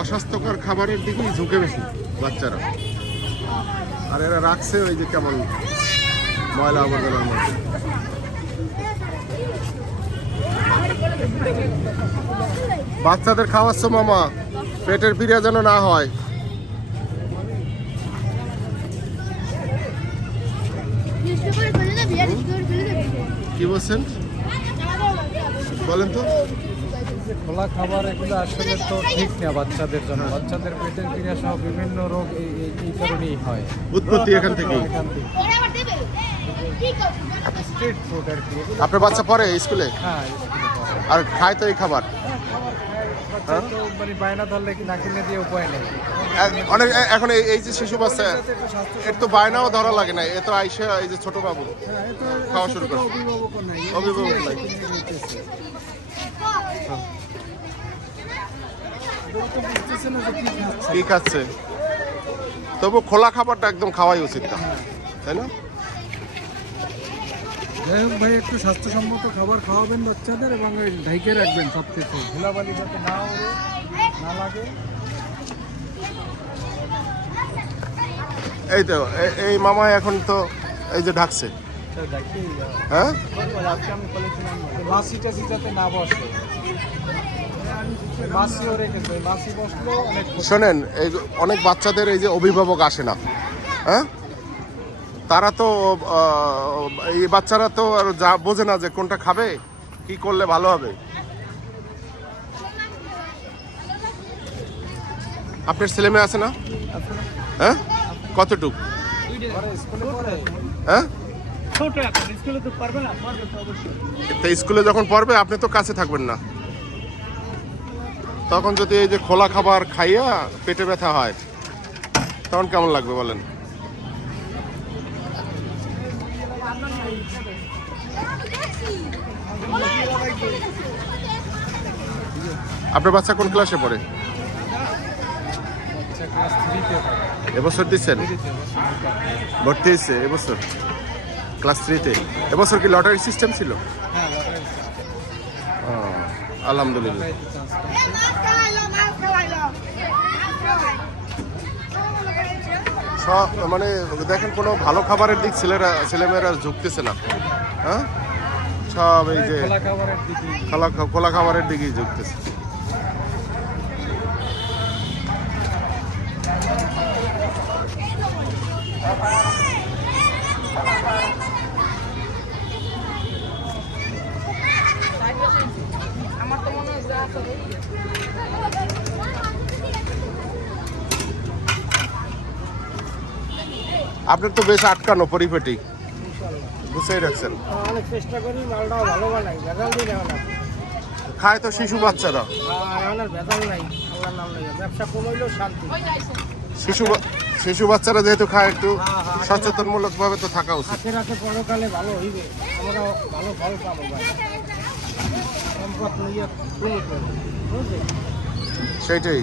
অস্বাস্থ্যকর খাবারের দিকেই ঝুঁকে বেশি বাচ্চারা। আর এরা রাখছে ওই যে কেমন ময়লা আবর্জনার মধ্যে। বাচ্চাদের খাওয়াচ্ছ মামা, পেটের পীড়া যেন না হয়। কি বলছেন বলেন তো? খোলা খাবার এগুলো আসলে তো ঠিক না বাচ্চাদের জন্য। বাচ্চাদের পেটের পীড়া সহ বিভিন্ন রোগ এই কারণেই হয়, উৎপত্তি এখান থেকেই। স্ট্রিট ফুড আর কি। আপনার বাচ্চা পড়ে স্কুলে? হ্যাঁ, আর খায় তো এই খাবার? বাচ্চা তো মানে বায়না ধরলে কি না কিনে দিয়ে উপায় নেই। অনেক এখন এই যে শিশু বাচ্চা, এর তো বায়নাও ধরা লাগে না। এ তো আইসা এই যে ছোট বাবু খাওয়া শুরু করে, অভিভাবক নাই। কি খাচ্ছে? তবু খোলা খাবারটা একদম খাওয়াই উচিত না, তাই না? যাই হোক ভাই, একটু স্বাস্থ্যসম্মত খাবার খাওয়াবেন বাচ্চাদের এবং ঢাইকে রাখবেন সব কিছু, ধুলাবালি যাতে না ওড়ে না লাগে। এই তো এই মামা এখন তো এই যে ঢাকছে। দেখি হ্যাঁ, আজকে আমি বলেছিলাম মাছি টাছি যাতে না বসে, মাছিও রেখেছে, মাছি বসলো অনেক। শোনেন, এই অনেক বাচ্চাদের এই যে অভিভাবক আসে না, হ্যাঁ, তারা তো এই বাচ্চারা তো আর যা বোঝে না যে কোনটা খাবে, কি করলে ভালো হবে। আপনার ছেলে মেয়ে আছে না? হ্যাঁ, কতটুক? হ্যাঁ, তো স্কুলে যখন পড়বে আপনি তো কাছে থাকবেন না, তখন যদি এই যে খোলা খাবার খাইয়া পেটে ব্যথা হয় তখন কেমন লাগবে বলেন? আপনার বাচ্চা কোন ক্লাসে পড়ে? এবছর দিচ্ছেন? ভর্তি হয়েছে এবছর ক্লাস 3-তে? এবছর কি লটারি সিস্টেম ছিল? আলহামদুলিল্লাহ। সব মানে দেখেন, কোনো ভালো খাবারের দিক ছেলেমেয়েরা ঝুঁকতেছে না। হ্যাঁ, সব এই যে খোলা খাবারের দিকেই ঝুঁকতেছে। আপনার তো বেশ আটকানো পরিপেটি, গুছিয়ে রাখছেন। অনেক চেষ্টা করি মালটাও ভালো বানাই, ভেজাল দিই না। খায় তো শিশু বাচ্চারা, ভেজাল নাই, আল্লাহর নাম লাগে, ব্যবসা কমাইলেও শান্তি। শিশু বাচ্চারা যেহেতু খায়, একটু সচেতনমূলক ভাবে তো থাকা উচিত। হাতে রাতে পরকালে ভালো হইবে, আমরা ভালো ফল পাবো ভাই। সম্পদ নিয়ে বুঝলি, সেইটাই।